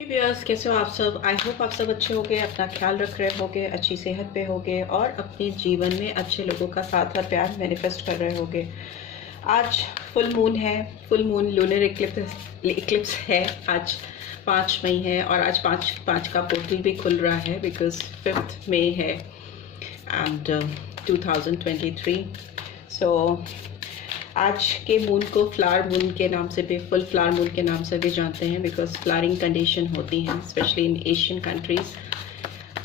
Viewers, कैसे हो आप सब। आई होप आप सब अच्छे होंगे, अपना ख्याल रख रहे होंगे, अच्छी सेहत पे होंगे और अपने जीवन में अच्छे लोगों का साथ और प्यार मैनिफेस्ट कर रहे होंगे। आज फुल मून है, फुल मून लूनर इक्लिप्स है। आज 5 मई है और आज 5 का पोर्टल भी खुल रहा है बिकॉज 5 मई है एंड 2023। सो आज के मून को फ्लावर मून के नाम से भी, फुल फ्लावर मून के नाम से भी जानते हैं बिकॉज फ्लावरिंग कंडीशन होती हैं specially in Asian countries,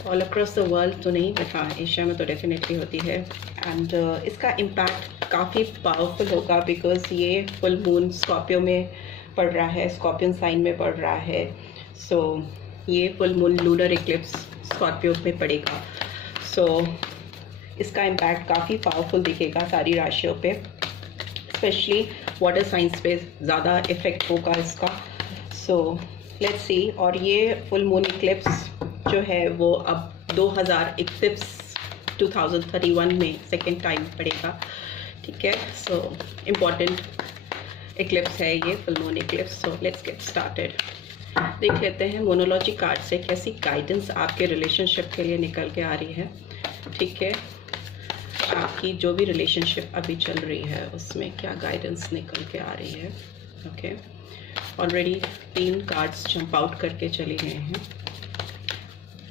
all across the world तो नहीं बट हाँ एशिया में तो डेफिनेटली होती है। एंड इसका इम्पैक्ट काफ़ी पावरफुल होगा बिकॉज ये फुल मून स्कॉर्पियो में पड़ रहा है, स्कॉर्पियन साइन में पड़ रहा है। सो ये full moon lunar Eclipse Scorpio में पड़ेगा। सो इसका इम्पैक्ट काफ़ी पावरफुल दिखेगा सारी राशियों पे, स्पेशली वाटर साइंस पे ज़्यादा इफेक्ट होगा इसका। So let's see. और ये फुल मून इक्लिप्स जो है वो अब 2031 में सेकेंड टाइम पड़ेगा, ठीक है। सो इम्पॉर्टेंट इक्लिप्स है ये full moon Eclipse. So let's get started. देख लेते हैं मोनोलॉजी कार्ड से कैसी गाइडेंस आपके रिलेशनशिप के लिए निकल के आ रही है, ठीक है। आपकी जो भी रिलेशनशिप अभी चल रही है उसमें क्या गाइडेंस निकल के आ रही है। Okay, already 3 cards jump out करके चले गए हैं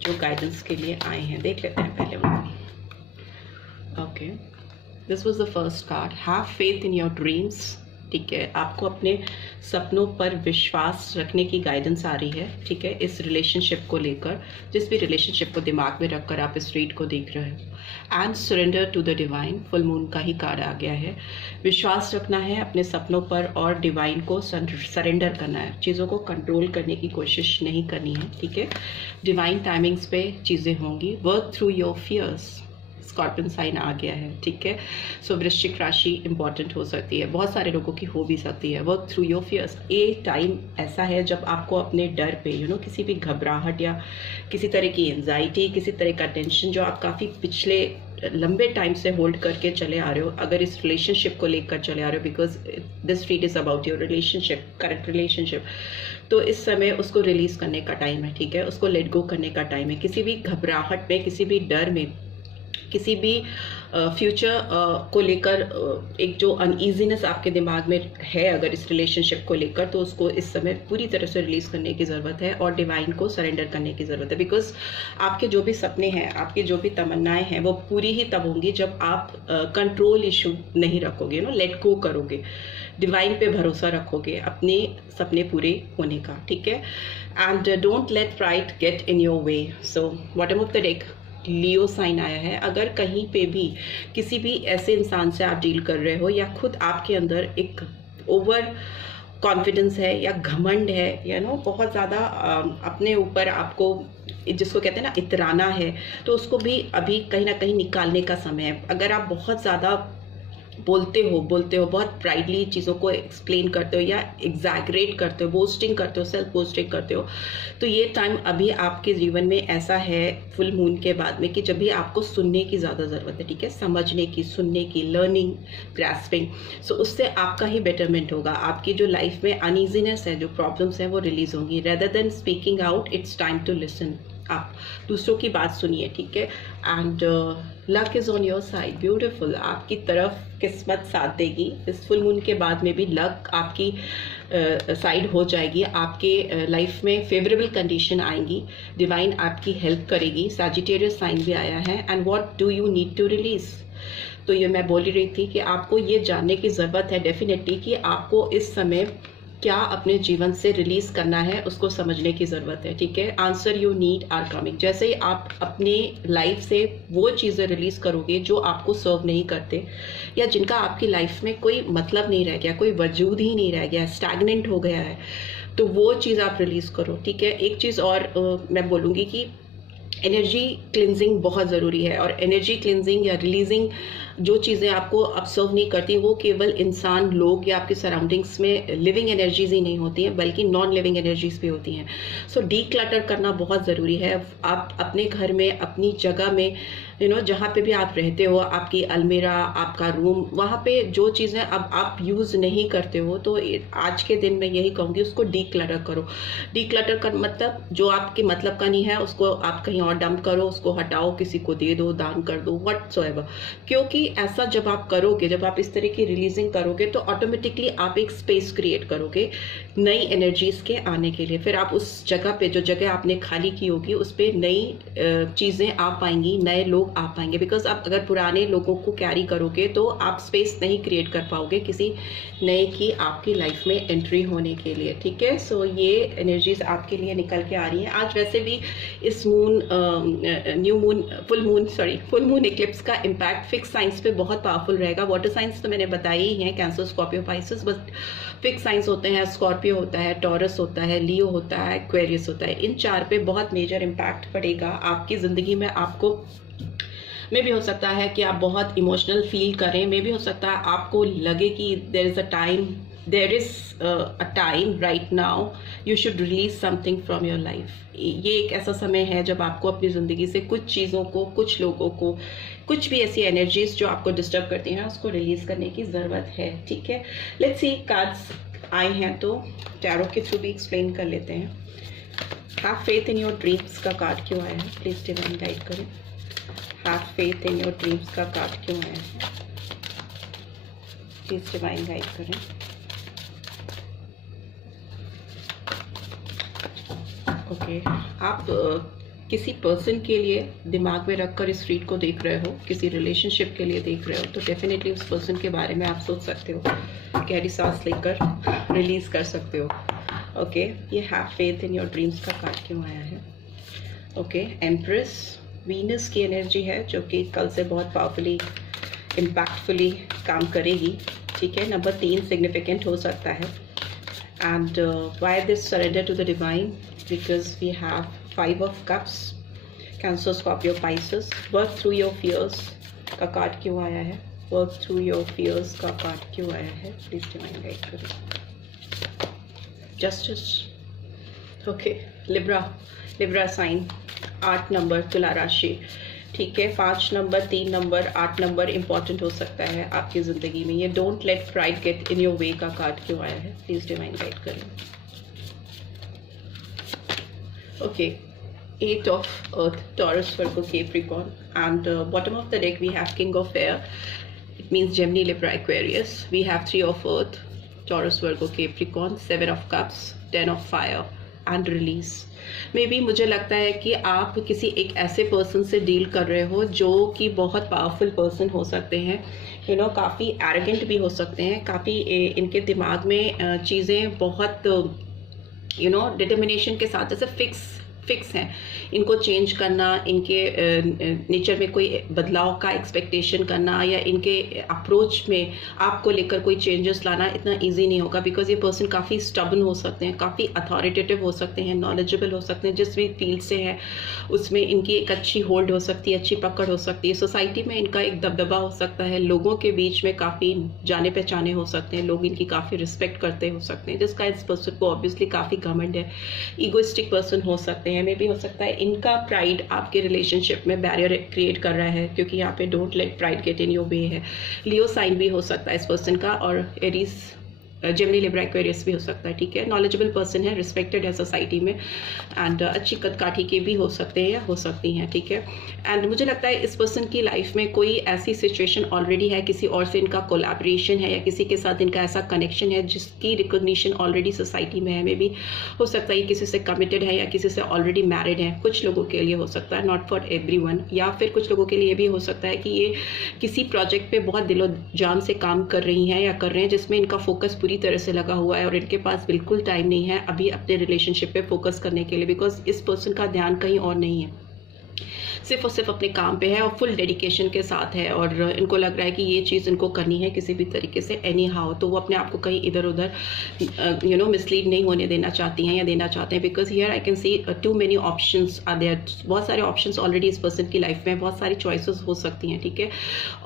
जो गाइडेंस के लिए आए हैं। देख लेते हैं पहले उनको। Okay, this was the first card, have faith in your dreams, ठीक है। आपको अपने सपनों पर विश्वास रखने की गाइडेंस आ रही है, ठीक है। इस रिलेशनशिप को लेकर, जिस भी रिलेशनशिप को दिमाग में रखकर आप इस रीड को देख रहे हो। And surrender to the divine, full moon का ही कार्ड आ गया है। विश्वास रखना है अपने सपनों पर और डिवाइन को सरेंडर करना है, चीज़ों को कंट्रोल करने की कोशिश नहीं करनी है, ठीक है। डिवाइन टाइमिंग्स पे चीज़ें होंगी। Work through your fears, scorpion sign आ गया है, ठीक है। सो वृश्चिक राशि इंपॉर्टेंट हो सकती है, बहुत सारे लोगों की हो भी सकती है। वर्क थ्रू योर फियर्स, ये टाइम ऐसा है जब आपको अपने डर पे किसी भी घबराहट या किसी तरह की एंजाइटी, किसी तरह का टेंशन जो आप काफ़ी पिछले लंबे टाइम से होल्ड करके चले आ रहे हो, अगर इस रिलेशनशिप को लेकर चले आ रहे हो because this read is about your relationship, correct relationship, तो इस समय उसको रिलीज़ करने का टाइम है, ठीक है। उसको लेट गो करने का टाइम है। किसी भी घबराहट में, किसी भी डर में, किसी भी फ्यूचर को लेकर एक जो अनईजीनेस आपके दिमाग में है अगर इस रिलेशनशिप को लेकर, तो उसको इस समय पूरी तरह से रिलीज करने की ज़रूरत है और डिवाइन को सरेंडर करने की ज़रूरत है। बिकॉज आपके जो भी सपने हैं, आपकी जो भी तमन्नाएं हैं, वो पूरी ही तब होंगी जब आप कंट्रोल इशू नहीं रखोगे, लेट गो करोगे, डिवाइन पे भरोसा रखोगे अपने सपने पूरे होने का, ठीक है। And don't let pride get in your way. So bottom of the deck Leo sign आया है। अगर कहीं पे भी किसी भी ऐसे इंसान से आप डील कर रहे हो या खुद आपके अंदर एक ओवर कॉन्फिडेंस है या घमंड है या बहुत ज़्यादा अपने ऊपर आपको, जिसको कहते हैं ना, इतराना है, तो उसको भी अभी कहीं ना कहीं निकालने का समय है। अगर आप बहुत ज़्यादा बोलते हो बहुत प्राइडली चीज़ों को एक्सप्लेन करते हो या एग्जैगरेट करते हो, बोस्टिंग करते हो, सेल्फ बोस्टिंग करते हो, तो ये टाइम अभी आपके जीवन में ऐसा है फुल मून के बाद में कि जब भी आपको सुनने की ज़्यादा ज़रूरत है, ठीक है। समझने की, सुनने की, लर्निंग, ग्रास्पिंग। सो उससे आपका ही बेटरमेंट होगा। आपकी जो लाइफ में अनईजीनेस है, जो प्रॉब्लम्स हैं, वो रिलीज होंगी। Rather than speaking out, it's time to listen. आप दूसरों की बात सुनिए, ठीक है। And luck is on your side, beautiful. आपकी तरफ किस्मत साथ देगी। इस फुल मून के बाद में भी लक आपकी साइड हो जाएगी। आपके लाइफ में फेवरेबल कंडीशन आएंगी, डिवाइन आपकी हेल्प करेगी। सैजिटेरियस साइन भी आया है। And what do you need to release, तो ये मैं बोल रही थी कि आपको ये जानने की ज़रूरत है डेफिनेटली कि आपको इस समय क्या अपने जीवन से रिलीज करना है, उसको समझने की ज़रूरत है, ठीक है। Answer you need are coming. जैसे ही आप अपने लाइफ से वो चीज़ें रिलीज करोगे जो आपको सर्व नहीं करते या जिनका आपकी लाइफ में कोई मतलब नहीं रह गया, कोई वजूद ही नहीं रह गया, स्टैग्नेंट हो गया है, तो वो चीज़ आप रिलीज करो, ठीक है। एक चीज़ और मैं बोलूँगी कि एनर्जी क्लिनजिंग बहुत ज़रूरी है और एनर्जी क्लिनजिंग या रिलीजिंग जो चीज़ें आपको ऑब्जर्व नहीं करती वो केवल इंसान, लोग या आपके सराउंडिंग्स में लिविंग एनर्जीज ही नहीं होती हैं बल्कि नॉन लिविंग एनर्जीज भी होती हैं। सो डीक्लटर करना बहुत ज़रूरी है। आप अपने घर में, अपनी जगह में, जहाँ पे भी आप रहते हो, आपकी अलमीरा, आपका रूम, वहाँ पे जो चीज़ें अब आप यूज़ नहीं करते हो, तो आज के दिन मैं यही कहूँगी उसको डीक्लटर करो। डीक्लटर कर मतलब जो आपके मतलब का नहीं है उसको आप कहीं और डंप करो, उसको हटाओ, किसी को दे दो, दान कर दो, व्हाटसोएवर। क्योंकि ऐसा जब आप करोगे, जब आप इस तरह की रिलीजिंग करोगे तो ऑटोमेटिकली आप एक स्पेस क्रिएट करोगे नई एनर्जीज के आने के लिए। फिर आप उस जगह पे, जो जगह आपने खाली की होगी, उस पर नई चीज़ें आ पाएंगी, नए लोग आ पाएंगे। बिकॉज आप अगर पुराने लोगों को कैरी करोगे तो आप स्पेस नहीं क्रिएट कर पाओगे किसी नए की आपकी लाइफ में एंट्री होने के लिए। ठीक है, सो ये एनर्जीज आपके लिए निकल के आ रही हैं। आज वैसे भी इस फुल मून इक्लिप्स का इम्पैक्ट फिक्स साइंस पे बहुत पावरफुल रहेगा। वाटर साइंस तो मैंने बताई ही है, कैंसर, स्कॉर्पियो, पाइसेस, बस फिक्स साइंस होते हैं, स्कॉर्पियो होता है, टॉरस होता है, लियो होता है, एक्वेरियस होता है। इन 4 पे बहुत मेजर इम्पैक्ट पड़ेगा आपकी ज़िंदगी में। आपको में भी हो सकता है कि आप बहुत इमोशनल फील करें, में भी हो सकता है आपको लगे कि there is a time right now you should release something from your life. ये एक ऐसा समय है जब आपको अपनी ज़िंदगी से कुछ चीज़ों को, कुछ लोगों को, कुछ भी ऐसी एनर्जीज जो आपको डिस्टर्ब करती हैं उसको रिलीज करने की ज़रूरत है। ठीक है, लेट्स सी कार्ड्स आए हैं तो टैरो के थ्रू भी एक्सप्लेन कर लेते हैं। Have faith in your dreams का कार्ड क्यों आया है, प्लीज डिवाइन गाइड करें। Have faith in your dreams का कार्ड क्यों आया है, प्लीज डिवाइन गाइड करें। ओके, आप किसी पर्सन के लिए दिमाग में रखकर इस रीड को देख रहे हो, किसी रिलेशनशिप के लिए देख रहे हो, तो डेफिनेटली उस पर्सन के बारे में आप सोच सकते हो, गहरी सांस लेकर रिलीज कर सकते हो। ओके, ये have faith in your dreams का कार्ड क्यों आया है। ओके, एम्प्रेस, वीनस की एनर्जी है जो कि कल से बहुत पावरफुली, इम्पैक्टफुली काम करेगी। ठीक है, नंबर 3 सिग्निफिकेंट हो सकता है। And why this surrender to the divine, because we have 5 of Cups, Cancer, Scorpio, Pisces. Work through your fears का कार्ड क्यों आया है, वर्क थ्रू योर फियर्स का कार्ड क्यों आया है, प्लीज डिवाइन गाइड करें। Justice, okay, Libra sign, 8 number, तुला राशि। ठीक है, 5 नंबर, 3 नंबर, 8 नंबर इंपॉर्टेंट हो सकता है आपकी ज़िंदगी में। ये don't let pride get in your वे का कार्ड क्यों आया है, प्लीज डिवाइन गाइड करें। Okay, 8 of Earth, Taurus, Virgo, Capricorn, and bottom of the deck we have King of Air. It means Gemini, Libra, Aquarius. We have 3 of Earth, Taurus, Virgo, Capricorn, 7 of Cups, 10 of Fire, and Release. Maybe मुझे लगता है कि आप किसी एक ऐसे person से deal कर रहे हो जो कि बहुत पावरफुल पर्सन हो सकते हैं, काफ़ी एरोगेंट भी हो सकते हैं, काफ़ी इनके दिमाग में चीज़ें बहुत डिटर्मिनेशन के साथ जैसे फिक्स हैं, इनको चेंज करना, इनके नेचर में कोई बदलाव का एक्सपेक्टेशन करना या इनके अप्रोच में आपको लेकर कोई चेंजेस लाना इतना इजी नहीं होगा। बिकॉज ये पर्सन काफ़ी स्टबन हो सकते हैं, काफ़ी अथॉरिटेटिव हो सकते हैं, नॉलेजेबल हो सकते हैं, जिस भी फील्ड से हैं उसमें इनकी एक अच्छी होल्ड हो सकती है, अच्छी पकड़ हो सकती है, सोसाइटी में इनका एक दबदबा हो सकता है, लोगों के बीच में काफ़ी जाने पहचाने हो सकते हैं, लोग इनकी काफ़ी रिस्पेक्ट करते हो सकते हैं, जिसका इस पर्सन को ऑब्वियसली काफ़ी घमंड है। ईगोइस्टिक पर्सन हो सकते हैं, मे भी हो सकता है इनका प्राइड आपके रिलेशनशिप में बैरियर क्रिएट कर रहा है, क्योंकि यहाँ पे don't let pride get in your वे है। लियो साइन भी हो सकता है इस पर्सन का, और एरीज, जेमिनी, लिब्रा, एक्वेरियस भी हो सकता है। ठीक है, नॉलेजेबल पर्सन है, रिस्पेक्टेड है सोसाइटी में, एंड अच्छी कद काठी के भी हो सकते हैं या हो सकती हैं। ठीक है, एंड मुझे लगता है इस पर्सन की लाइफ में कोई ऐसी सिचुएशन ऑलरेडी है, किसी और से इनका कोलैबोरेशन है या किसी के साथ इनका ऐसा कनेक्शन है जिसकी रिकॉग्निशन ऑलरेडी सोसाइटी में है। मे भी हो सकता है ये किसी से कमिटेड है या किसी से ऑलरेडी मैरिड है, कुछ लोगों के लिए हो सकता है, नॉट फॉर एवरीवन। या फिर कुछ लोगों के लिए भी हो सकता है कि ये किसी प्रोजेक्ट पे बहुत दिलो जान से काम कर रही हैं या कर रहे हैं जिसमें इनका फोकस पूरी तरह से लगा हुआ है और इनके पास बिल्कुल टाइम नहीं है अभी अपने रिलेशनशिप पे फोकस करने के लिए, बिकॉज इस पर्सन का ध्यान कहीं और नहीं है। सिर्फ और सिर्फ अपने काम पे है और फुल डेडिकेशन के साथ है, और इनको लग रहा है कि ये चीज़ इनको करनी है किसी भी तरीके से एनी हाउ, तो वो अपने आप को कहीं इधर उधर मिसलीड नहीं होने देना चाहती हैं या देना चाहते हैं, because here I can see too many options are there. बहुत सारे ऑप्शंस ऑलरेडी इस पर्सन की लाइफ में, बहुत सारी चॉइसेस हो सकती हैं, ठीक है।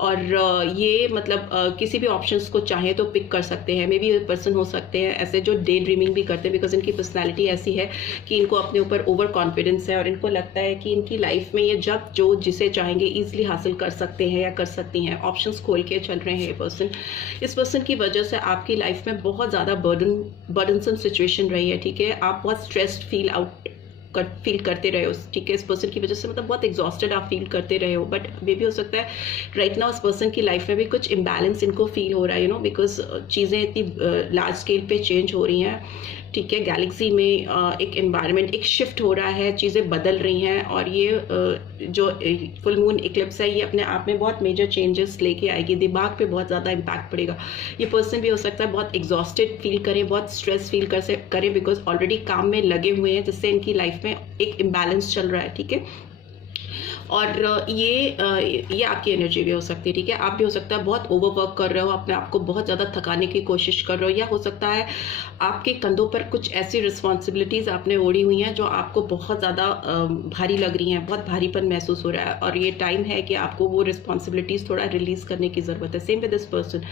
और ये मतलब किसी भी ऑप्शंस को चाहे तो पिक कर सकते हैं। मे बी पर्सन हो सकते हैं ऐसे जो डे ड्रीमिंग भी करते हैं, बिकॉज इनकी पर्सनैलिटी ऐसी है कि इनको अपने ऊपर ओवर कॉन्फिडेंस है और इनको लगता है कि इनकी लाइफ में ये जब जो जिसे चाहेंगे ईजिली हासिल कर सकते हैं या कर सकती हैं। ऑप्शंस खोल के चल रहे हैं ये पर्सन। इस पर्सन की वजह से आपकी लाइफ में बहुत ज़्यादा बर्डनसम सिचुएशन रही है, ठीक है। आप बहुत स्ट्रेस्ड फील करते रहे हो, ठीक है। इस पर्सन की वजह से मतलब बहुत एग्जॉस्टेड आप फील करते रहे हो, बट मे भी हो सकता है राइट नाउ इस पर्सन की लाइफ में भी कुछ इम्बैलेंस इनको फील हो रहा है, बिकॉज चीज़ें इतनी लार्ज स्केल पे चेंज हो रही हैं, ठीक है। गैलेक्सी में एक एनवायरनमेंट, एक शिफ्ट हो रहा है, चीज़ें बदल रही हैं, और ये जो फुल मून इक्लिप्स है ये अपने आप में बहुत मेजर चेंजेस लेके आएगी। दिमाग पे बहुत ज़्यादा इम्पैक्ट पड़ेगा। ये पर्सन भी हो सकता है बहुत एग्जॉस्टेड फील करें, बहुत स्ट्रेस फील करें, बिकॉज ऑलरेडी काम में लगे हुए हैं, जिससे इनकी लाइफ में एक इम्बैलेंस चल रहा है, ठीक है। और ये आपकी एनर्जी भी हो सकती है, ठीक है। आप भी हो सकता है बहुत ओवरवर्क कर रहे हो, अपने आप को बहुत ज़्यादा थकाने की कोशिश कर रहे हो, या हो सकता है आपके कंधों पर कुछ ऐसी रिस्पॉन्सिबिलिटीज़ आपने ओढ़ी हुई हैं जो आपको बहुत ज़्यादा भारी लग रही हैं, बहुत भारीपन महसूस हो रहा है, और ये टाइम है कि आपको वो रिस्पॉन्सिबिलिटीज़ थोड़ा रिलीज़ करने की ज़रूरत है। सेम विद दिस पर्सन,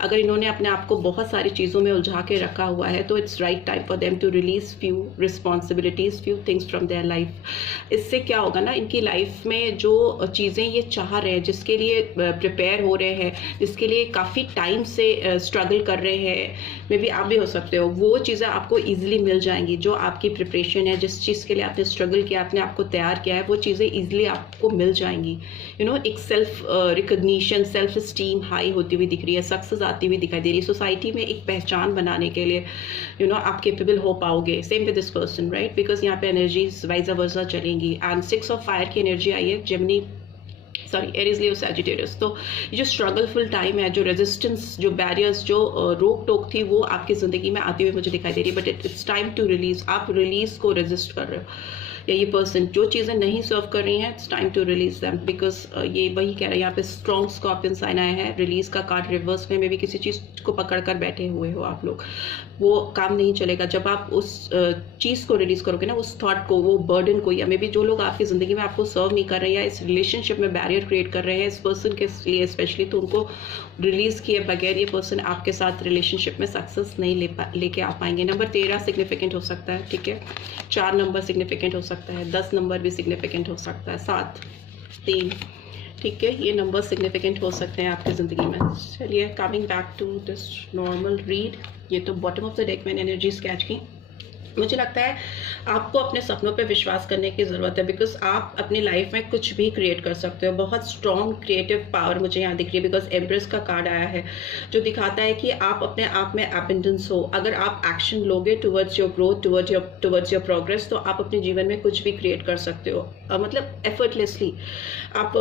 अगर इन्होंने अपने आप को बहुत सारी चीज़ों में उलझा के रखा हुआ है तो it's right time for them to release few responsibilities, few things from their life. इससे क्या होगा ना, इनकी लाइफ में जो चीज़ें ये चाह रहे हैं, जिसके लिए प्रिपेयर हो रहे हैं, जिसके लिए काफ़ी टाइम से स्ट्रगल कर रहे हैं, मे बी आप भी हो सकते हो, वो चीज़ें आपको ईजिली मिल जाएंगी। जो आपकी प्रिपरेशन है, जिस चीज़ के लिए आपने स्ट्रगल किया, आपने आपको तैयार किया है, वो चीज़ें ईजिली आपको मिल जाएंगी। एक self recognition, self esteem high होती हुई दिख रही है, सक्सेस आती हुई दिखाई दे रही है। सोसाइटी में एक पहचान बनाने के लिए आप केपेबल हो पाओगे। Same with this person, right, because यहाँ पे एनर्जीज वाइज वर्सा चलेंगी। एंड 6 ऑफ फायर की एनर्जी आई है, जेमिनी एरीज, लियो, सैजिटेरियस। तो ये जो स्ट्रगलफुल टाइम है, जो रेजिस्टेंस, जो बैरियर्स, जो रोक टोक थी, वो आपकी ज़िंदगी में आती हुई मुझे दिखाई दे रही है, but it's time to release. आप रिलीज को रेजिस्ट कर रहे हो, या ये पर्सन जो चीज़ें नहीं सर्व कर रही हैं, it's time to release them, because ये वही कह रहा है। यहाँ पे स्ट्रॉन्ग स्कॉर्पियन साइन आया है, रिलीज का कार्ड रिवर्स में भी किसी चीज़ को पकड़ कर बैठे हुए हो आप लोग, वो काम नहीं चलेगा। जब आप उस चीज़ को रिलीज करोगे ना, उस थॉट को, वो बर्डन को, या मे बी जो लोग आपकी ज़िंदगी में आपको सर्व नहीं कर रहे हैं या इस रिलेशनशिप में बैरियर क्रिएट कर रहे हैं इस पर्सन के लिए स्पेशली, तो उनको रिलीज किए बगैर ये पर्सन आपके साथ रिलेशनशिप में सक्सेस नहीं लेके आ पाएंगे। नंबर 13 सिग्निफिकेंट हो सकता है, ठीक है। 4 नंबर सिग्निफिकेंट हो सकता है, 10 नंबर भी सिग्निफिकेंट हो सकता है, 7, 3, ठीक है। ये नंबर सिग्निफिकेंट हो सकते हैं आपकी ज़िंदगी में। चलिए, coming back to this normal read, ये तो बॉटम ऑफ द डेक मैंने एनर्जी स्केच की। मुझे लगता है आपको अपने सपनों पे विश्वास करने की ज़रूरत है, बिकॉज आप अपनी लाइफ में कुछ भी क्रिएट कर सकते हो। बहुत स्ट्रॉन्ग क्रिएटिव पावर मुझे यहाँ दिख रही है, बिकॉज एम्प्रेस का कार्ड आया है जो दिखाता है कि आप अपने आप में एबंडेंस हो। अगर आप एक्शन लोगे towards your growth, towards your progress, तो आप अपने जीवन में कुछ भी क्रिएट कर सकते हो, मतलब एफर्टलेसली। आप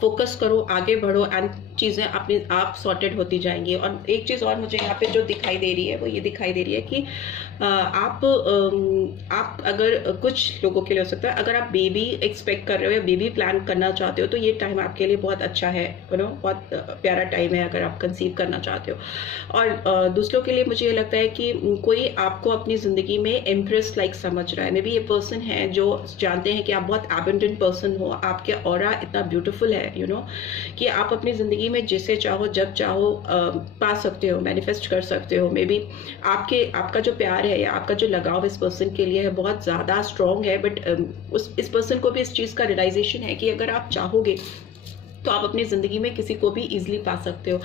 फोकस करो, आगे बढ़ो, एंड चीज़ें अपने आप सॉर्टेड होती जाएंगी। और एक चीज़ और मुझे यहाँ पे जो दिखाई दे रही है, वो ये दिखाई दे रही है कि आप अगर कुछ लोगों के लिए हो सकता है, अगर आप बेबी एक्सपेक्ट कर रहे हो या बेबी प्लान करना चाहते हो, तो ये टाइम आपके लिए बहुत अच्छा है, बहुत प्यारा टाइम है अगर आप कंसीव करना चाहते हो। और दूसरों के लिए मुझे ये लगता है कि कोई आपको अपनी ज़िंदगी में एम्प्रेस लाइक समझ रहा है। मे बी ये पर्सन है जो जानते हैं कि आप बहुत एबंडेंट पर्सन हो, आपके ऑरा इतना ब्यूटीफुल है कि आप अपनी ज़िंदगी में जिसे चाहो जब चाहो पा सकते हो, मैनिफेस्ट कर सकते हो। मे बी आपका जो प्यार है या आपका जो लगाव इस पर्सन के लिए है बहुत ज़्यादा स्ट्रॉन्ग है, बट इस पर्सन को भी इस चीज़ का रियलाइजेशन है कि अगर आप चाहोगे तो आप अपनी ज़िंदगी में किसी को भी ईजिली पा सकते हो।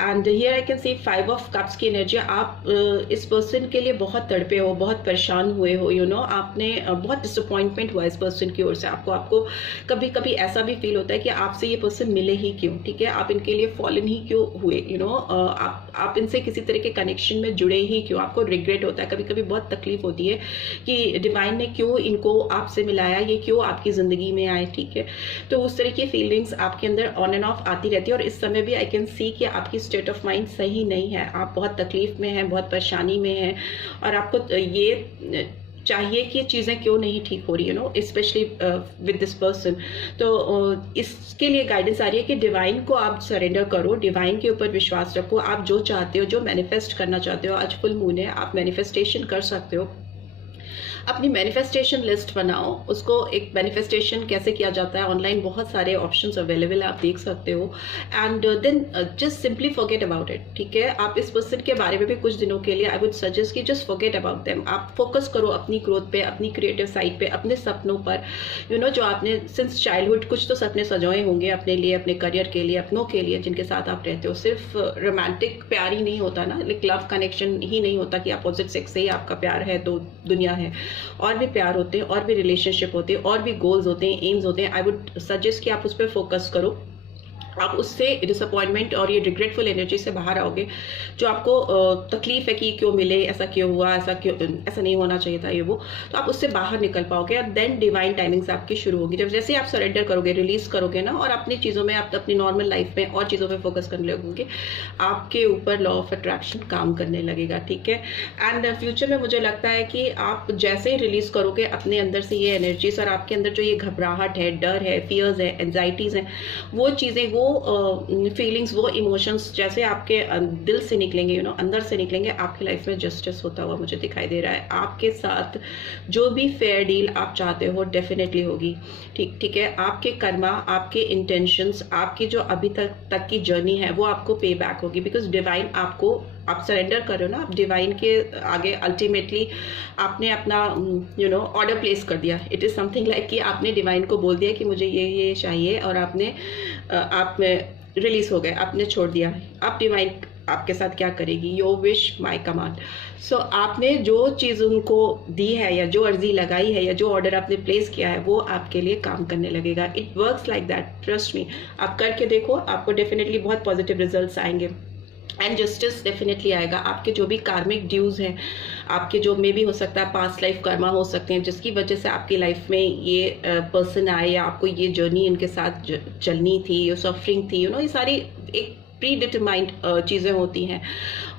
And here I can C 5 of cups की एनर्जी। आप इस पर्सन के लिए बहुत तड़पे हो, बहुत परेशान हुए हो, आपने बहुत डिसअपॉइंटमेंट हुआ इस पर्सन की ओर से। आपको कभी कभी ऐसा भी फील होता है कि आपसे ये पर्सन मिले ही क्यों, ठीक है, आप इनके लिए फॉलन ही क्यों हुए, आप इनसे किसी तरह के कनेक्शन में जुड़े ही क्यों। आपको रिग्रेट होता है, कभी कभी बहुत तकलीफ होती है कि डिवाइन ने क्यों इनको आपसे मिलाया, ये क्यों आपकी ज़िंदगी में आए, ठीक है। तो उस तरह की फीलिंग्स आपके अंदर ऑन एंड ऑफ आती रहती है। और इस समय भी आई कैन सी कि आपकी स्टेट ऑफ माइंड सही नहीं है, आप बहुत तकलीफ में हैं, बहुत परेशानी में हैं, और आपको ये चाहिए कि चीज़ें क्यों नहीं ठीक हो रही, you know, specially with this person. तो इसके लिए गाइडेंस आ रही है कि डिवाइन को आप सरेंडर करो, डिवाइन के ऊपर विश्वास रखो। आप जो चाहते हो, जो मैनिफेस्ट करना चाहते हो, आज फुल मून है, आप मैनिफेस्टेशन कर सकते हो। अपनी मैनिफेस्टेशन लिस्ट बनाओ, उसको एक मैनिफेस्टेशन कैसे किया जाता है, ऑनलाइन बहुत सारे ऑप्शंस अवेलेबल है, आप देख सकते हो। And then just simply forget about it, ठीक है। आप इस पर्सन के बारे में भी कुछ दिनों के लिए आई वुड सजेस्ट कि जस्ट फॉरगेट अबाउट देम। आप फोकस करो अपनी ग्रोथ पे, अपनी क्रिएटिव साइड पे, अपने सपनों पर, यू नो, जो आपने सिंस चाइल्डहुड कुछ तो सपने सजाए होंगे अपने लिए, अपने करियर के लिए, अपनों के लिए, जिनके साथ आप रहते हो। सिर्फ रोमांटिक प्यार ही नहीं होता ना, लाइक लव कनेक्शन ही नहीं होता कि अपोजिट सेक्स से ही आपका प्यार है तो दुनिया है। और भी प्यार होते हैं, और भी रिलेशनशिप होते हैं, और भी गोल्स होते हैं, एम्स होते हैं। आई वुड सजेस्ट कि आप उस पर फोकस करो। आप उससे डिसअपॉइंटमेंट और ये रिग्रेटफुल एनर्जी से बाहर आओगे, जो आपको तकलीफ है कि क्यों मिले, ऐसा क्यों हुआ, ऐसा नहीं होना चाहिए था, ये वो, तो आप उससे बाहर निकल पाओगे। और देन डिवाइन टाइमिंग्स आपकी शुरू होगी। जब जैसे आप सरेंडर करोगे, रिलीज करोगे ना, और अपनी चीज़ों में, आप अपनी नॉर्मल लाइफ में और चीज़ों पर फोकस करने लगोगे, आपके ऊपर लॉ ऑफ अट्रैक्शन काम करने लगेगा, ठीक है। एंड फ्यूचर में मुझे लगता है कि आप जैसे ही रिलीज करोगे अपने अंदर से ये एनर्जीज, और आपके अंदर जो ये घबराहट है, डर है, फियर्स है, एंजाइटीज हैं, वो चीज़ें, वो फीलिंग्स, वो इमोशंस जैसे आपके दिल से निकलेंगे, यू नो, अंदर से निकलेंगे, आपकी लाइफ में जस्टिस होता हुआ मुझे दिखाई दे रहा है। आपके साथ जो भी फेयर डील आप चाहते हो डेफिनेटली होगी, ठीक है। आपके कर्मा, आपके इंटेंशंस, आपकी जो अभी तक की जर्नी है, वो आपको पे बैक होगी, बिकॉज डिवाइन आपको, आप सरेंडर कर रहे हो ना, आप डिवाइन के आगे अल्टीमेटली आपने अपना यू नो ऑर्डर प्लेस कर दिया। इट इज़ समथिंग लाइक कि आपने डिवाइन को बोल दिया कि मुझे ये चाहिए, और आपने आप रिलीज हो गए, आपने छोड़ दिया। अब डिवाइन आपके साथ क्या करेगी, योर विश माई कमांड। सो आपने जो चीज़ उनको दी है, या जो अर्जी लगाई है, या जो ऑर्डर आपने प्लेस किया है, वो आपके लिए काम करने लगेगा। It works like that, trust me. आप करके देखो, आपको डेफिनेटली बहुत पॉजिटिव रिजल्ट्स आएंगे, एंड जस्टिस डेफिनेटली आएगा। आपके जो भी कार्मिक ड्यूज हैं, आपके जो मे भी हो सकता है पास्ट लाइफ कर्मा हो सकते हैं, जिसकी वजह से आपकी लाइफ में ये पर्सन आए, या आपको ये जर्नी इनके साथ चलनी थी, ये सफरिंग थी, यू नो, ये सारी एक प्री डिटरमाइंड चीज़ें होती हैं,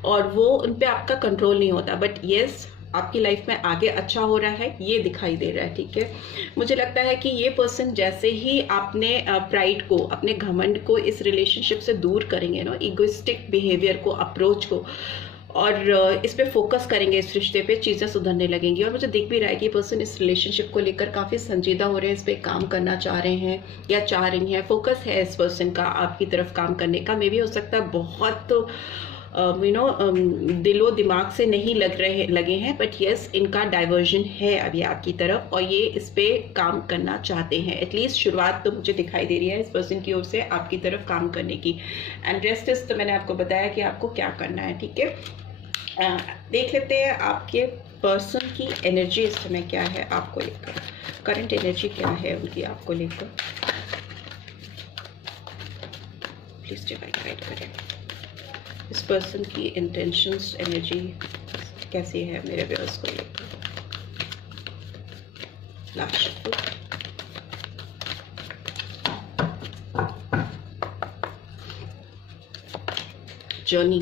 और वो उन पे आपका कंट्रोल नहीं होता। बट येस, आपकी लाइफ में आगे अच्छा हो रहा है, ये दिखाई दे रहा है, ठीक है। मुझे लगता है कि ये पर्सन जैसे ही आपने प्राइड को, अपने घमंड को इस रिलेशनशिप से दूर करेंगे ना, इगोइस्टिक बिहेवियर को, अप्रोच को, और इस पे फोकस करेंगे, इस रिश्ते पे, चीज़ें सुधरने लगेंगी। और मुझे दिख भी रहा है कि ये पर्सन इस रिलेशनशिप को लेकर काफ़ी संजीदा हो रहे हैं, इस पे काम करना चाह रहे हैं या चाह रही हैं। फोकस है इस पर्सन का आपकी तरफ काम करने का। मे भी हो सकता है बहुत यू नो दिलो दिमाग से नहीं लगे हैं, बट यस, इनका डाइवर्जन है अभी आपकी तरफ, और ये इस पे काम करना चाहते हैं। एटलीस्ट शुरुआत तो मुझे दिखाई दे रही है इस पर्सन की ओर से आपकी तरफ काम करने की। एंड रेस्ट इज तो मैंने आपको बताया कि आपको क्या करना है, ठीक है। देख लेते हैं आपके पर्सन की एनर्जी इस समय क्या है आपको लेकर, करंट एनर्जी क्या है उनकी आपको लेकर। प्लीज डिवाइन गाइड करें, इस पर्सन की इंटेंशंस, एनर्जी कैसी है मेरे व्यूअर्स को लेकर। Last journey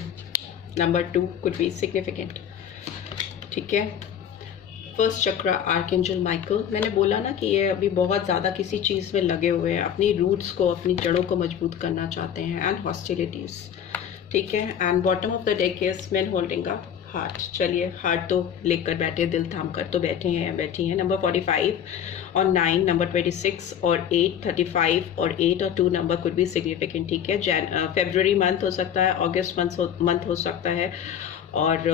number 2 could be significant, ठीक है। फर्स्ट चक्र आर्कएंजल माइकल, मैंने बोला ना कि ये अभी बहुत ज़्यादा किसी चीज़ में लगे हुए हैं, अपनी रूट्स को, अपनी जड़ों को मजबूत करना चाहते हैं, एंड हॉस्टिलिटीज़, ठीक है। And bottom of the deck is man holding a heart. चलिए, हार्ट तो लेकर बैठे, दिल थाम कर तो बैठे हैं या बैठी हैं। नंबर 45 और 9, नंबर 26 और 8, 35 और 8 और 2 नंबर कुड बी सिग्निफिकेंट, ठीक है। फरवरी मंथ हो सकता है, अगस्त मंथ हो सकता है, और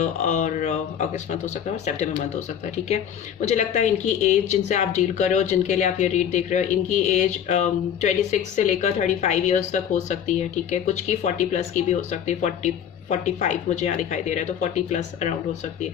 अगस्त मंथ हो सकता है, और सितंबर मंथ हो सकता है, ठीक है। मुझे लगता है इनकी एज, जिनसे आप डील कर रहे हो, जिनके लिए आप ये रीड देख रहे हो, इनकी एज 26 से लेकर 35 ईयर्स तक हो सकती है, ठीक है। कुछ की 40 प्लस की भी हो सकती है, 45 मुझे यहाँ दिखाई दे रहा है, तो 40 प्लस अराउंड हो सकती है।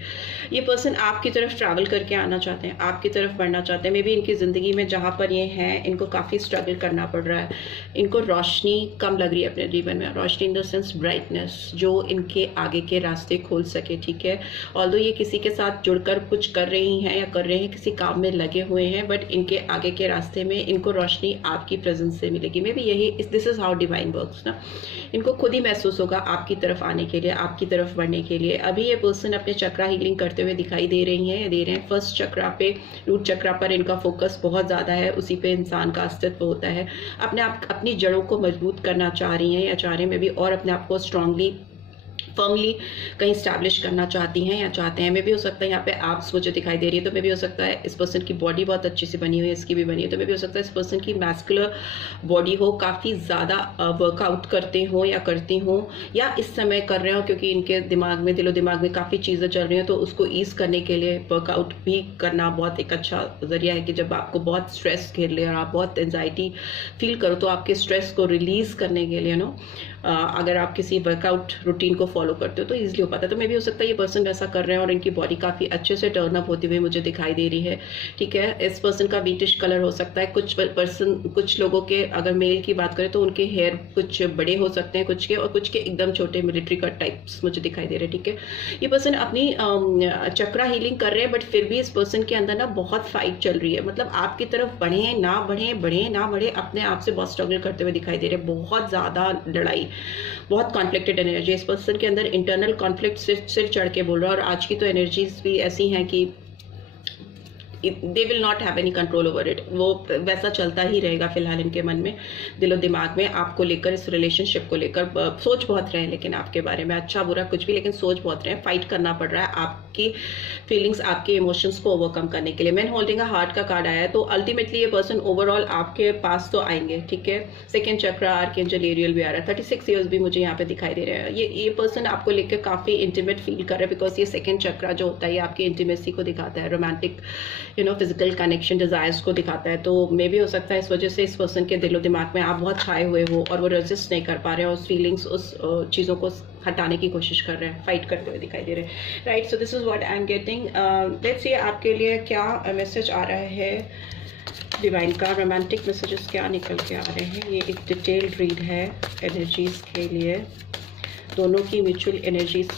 ये पर्सन आपकी तरफ ट्रैवल करके आना चाहते हैं, आपकी तरफ बढ़ना चाहते हैं। मे बी इनकी ज़िंदगी में जहाँ पर ये हैं, इनको काफ़ी स्ट्रगल करना पड़ रहा है, इनको रोशनी कम लग रही है अपने जीवन में। रोशनी इन द सेंस ब्राइटनेस, जो इनके आगे के रास्ते खोल सके, ठीक है। ऑल्दो ये किसी के साथ जुड़कर कुछ कर रही हैं या कर रहे हैं, किसी काम में लगे हुए हैं, बट इनके आगे के रास्ते में इनको रोशनी आपकी प्रेजेंस से मिलेगी। मे बी यही, this is how divine works ना। इनको खुद ही महसूस होगा आपकी तरफ आने के लिए, आपकी तरफ बढ़ने के लिए। अभी ये पर्सन अपने चक्रा हीलिंग करते हुए दिखाई दे रही हैं, दे रहे हैं। फर्स्ट चक्रा पे, रूट चक्रा पर इनका फोकस बहुत ज़्यादा है, उसी पे इंसान का अस्तित्व होता है। अपनी जड़ों को मजबूत करना चाह रही हैं या चाह रहे हैं में भी, और अपने आप को स्ट्रांगली फर्मली कहीं स्टैब्लिश करना चाहती हैं या चाहते हैं। मे भी हो सकता है यहाँ पे एब्स मुझे दिखाई दे रही है, तो मे भी हो सकता है इस पर्सन की बॉडी बहुत अच्छी से बनी हुई है, इसकी भी बनी है, तो मे भी हो सकता है इस पर्सन की मैस्कुलर बॉडी हो, काफ़ी ज़्यादा वर्कआउट करते हो या करती हो, या इस समय कर रहे हो क्योंकि इनके दिमाग में, दिलो दिमाग में काफ़ी चीज़ें चल रही हैं, तो उसको ईज करने के लिए वर्कआउट भी करना बहुत एक अच्छा जरिया है कि जब आपको बहुत स्ट्रेस घेर ले और आप बहुत एंजाइटी फील करो, तो आपके स्ट्रेस को रिलीज़ करने के लिए अगर आप किसी वर्कआउट रूटीन को फॉलो करते हो तो ईजिली हो पाता है। तो मे भी हो सकता है ये पर्सन वैसा कर रहे हैं और इनकी बॉडी काफ़ी अच्छे से टर्न अप होती हुई मुझे दिखाई दे रही है, ठीक है। इस पर्सन का व्हीटिश कलर हो सकता है। कुछ लोगों के, अगर मेल की बात करें तो उनके हेयर कुछ बड़े हो सकते हैं, कुछ के, और कुछ के एकदम छोटे मिलिट्री कट टाइप्स मुझे दिखाई दे रहे हैं, ठीक है। ये पर्सन अपनी चक्रा हीलिंग कर रहे हैं, बट फिर भी इस पर्सन के अंदर बहुत फाइट चल रही है। मतलब आपकी तरफ बढ़े ना बढ़े, बढ़े ना बढ़े, अपने आप से बहुत स्ट्रगल करते हुए दिखाई दे रहे हैं। बहुत ज़्यादा लड़ाई, बहुत कॉन्फ्लिक्टेड एनर्जी इस पर्सन के अंदर, इंटरनल कॉन्फ्लिक्ट सिर चढ़ के बोल रहा है। और आज की तो एनर्जीज भी ऐसी हैं कि they will not have any control over it. वो वैसा चलता ही रहेगा फिलहाल इनके मन में, दिलो दिमाग में, आपको लेकर, इस रिलेशनशिप को लेकर सोच बहुत रहे हैं, लेकिन आपके बारे में अच्छा बुरा कुछ भी, लेकिन सोच बहुत रहे हैं। फाइट करना पड़ रहा है आपकी फीलिंग्स, आपके इमोशंस को ओवरकम करने के लिए। मैन होल्डिंग अ हार्ट का कार्ड आया है, तो अल्टीमेटली ये पर्सन ओवरऑल आपके पास तो आएंगे, ठीक है। सेकेंड चक्रा आर्कएंजल एरियल भी आ रहा है। 36 ईयर्स भी मुझे यहाँ पे दिखाई दे रहे हैं। ये पर्सन आपको लेकर काफ़ी इंटीमेट फील कर रहा है, बिकॉज ये सेकेंड चक्रा जो होता है ये आपकी इंटीमेसी को दिखाता है, रोमांटिक फिजिकल कनेक्शन, डिजायर्स को दिखाता है। तो मे भी हो सकता है इस वजह से इस पर्सन के दिलो दिमाग में आप बहुत छाए हुए हो और वो रेजिस्ट नहीं कर पा रहे हैं, उस फीलिंग्स, उस चीज़ों को हटाने की कोशिश कर रहे हैं, फाइट करते हुए दिखाई दे रहे हैं, right. So this is what I am getting. Let's see आपके लिए क्या मैसेज आ रहा है डिवाइन का, रोमांटिक मैसेजेस क्या निकल के आ रहे हैं। ये एक डिटेल्ड रीड है एनर्जीज के लिए, दोनों की म्यूचुअल एनर्जीज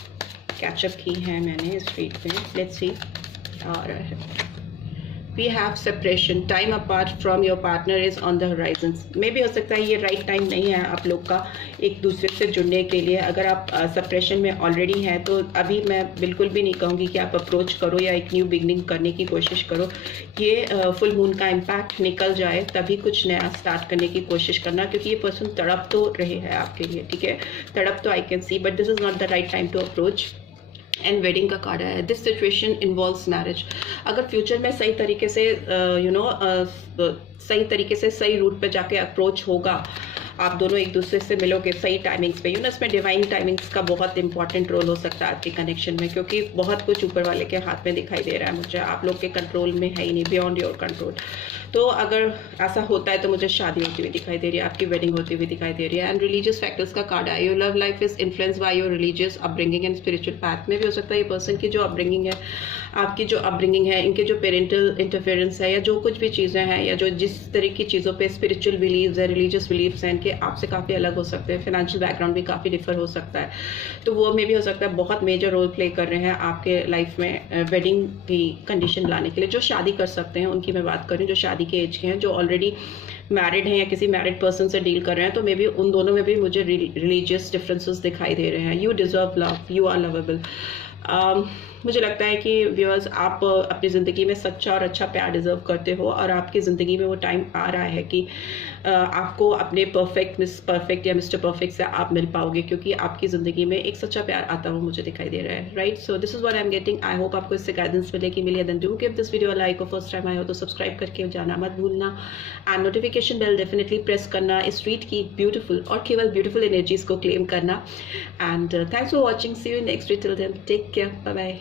कैचअप की हैं मैंने इस रीड में। लेट्स सी आ रहा है। We have separation, time apart from your partner is on the horizons। मे भी हो सकता है ये राइट टाइम नहीं है आप लोग का एक दूसरे से जुड़ने के लिए। अगर आप सेपरेशन में ऑलरेडी हैं तो अभी मैं बिल्कुल भी नहीं कहूँगी कि आप अप्रोच करो या एक न्यू बिगनिंग करने की कोशिश करो। ये फुल मून का इम्पैक्ट निकल जाए तभी कुछ नया स्टार्ट करने की कोशिश करना, क्योंकि ये पर्सन तड़प तो रहे हैं आपके लिए, ठीक है। तड़प तो I can see, but this is not the right time to approach. And wedding का कार्ड है। This situation involves marriage. अगर फ्यूचर में सही तरीके से सही तरीके से सही रूट पे जाके अप्रोच होगा, आप दोनों एक दूसरे से मिलोगे सही टाइमिंग्स पे, इसमें डिवाइन टाइमिंग्स का बहुत इंपॉर्टेंट रोल हो सकता है आपके कनेक्शन में, क्योंकि बहुत कुछ ऊपर वाले के हाथ में दिखाई दे रहा है मुझे, आप लोग के कंट्रोल में है ही नहीं, बियॉन्ड योर कंट्रोल। तो अगर ऐसा होता है तो मुझे शादी होती हुई दिखाई दे रही है, आपकी वेडिंग होती हुई दिखाई दे रही है। एंड रिलीजियस फैक्टर्स का कार्ड है। Your love life is influence by your religious upbringing and spiritual path. में भी हो सकता है ये पर्सन की जो अपब्रिंगिंग है, आपकी जो अपब्रिंगिंग है, इनके जो पेरेंटल इंटरफेरेंस है, या जो कुछ भी चीज़ें हैं, या जो जिस तरह की चीज़ों पे स्पिरिचुअल बिलीव्स है, रिलीजियस बिलीव्स हैं, इनके आपसे काफ़ी अलग हो सकते हैं। फाइनेंशियल बैकग्राउंड भी काफ़ी डिफर हो सकता है, तो वो में भी हो सकता है बहुत मेजर रोल प्ले कर रहे हैं आपके लाइफ में वेडिंग की कंडीशन लाने के लिए। जो शादी कर सकते हैं उनकी मैं बात कर रही हूँ, जो शादी के एज के हैं, जो ऑलरेडी मैरिड हैं या किसी मैरिड पर्सन से डील कर रहे हैं, तो मे बी उन दोनों में भी मुझे रिलीजियस डिफरेंसेस दिखाई दे रहे हैं। You deserve love, you are lovable. मुझे लगता है कि व्यूअर्स, आप अपनी ज़िंदगी में सच्चा और अच्छा प्यार डिज़र्व करते हो, और आपकी ज़िंदगी में वो टाइम आ रहा है कि आपको अपने परफेक्ट, मिस परफेक्ट या मिस्टर परफेक्ट से आप मिल पाओगे, क्योंकि आपकी ज़िंदगी में एक सच्चा प्यार आता हुआ मुझे दिखाई दे रहा है, right. So this is what I am getting. I hope आपको इससे गाइडेंस मिलेगी। मिली then do give this video a like, और फर्स्ट टाइम आए हो तो सब्सक्राइब करके जाना मत भूलना, and notification bell definitely press करना इस रीड की ब्यूटीफुल और केवल ब्यूटीफुल एनर्जीज को क्लेम करना। And thanks for watching, see you next read, till then take care, bye bye.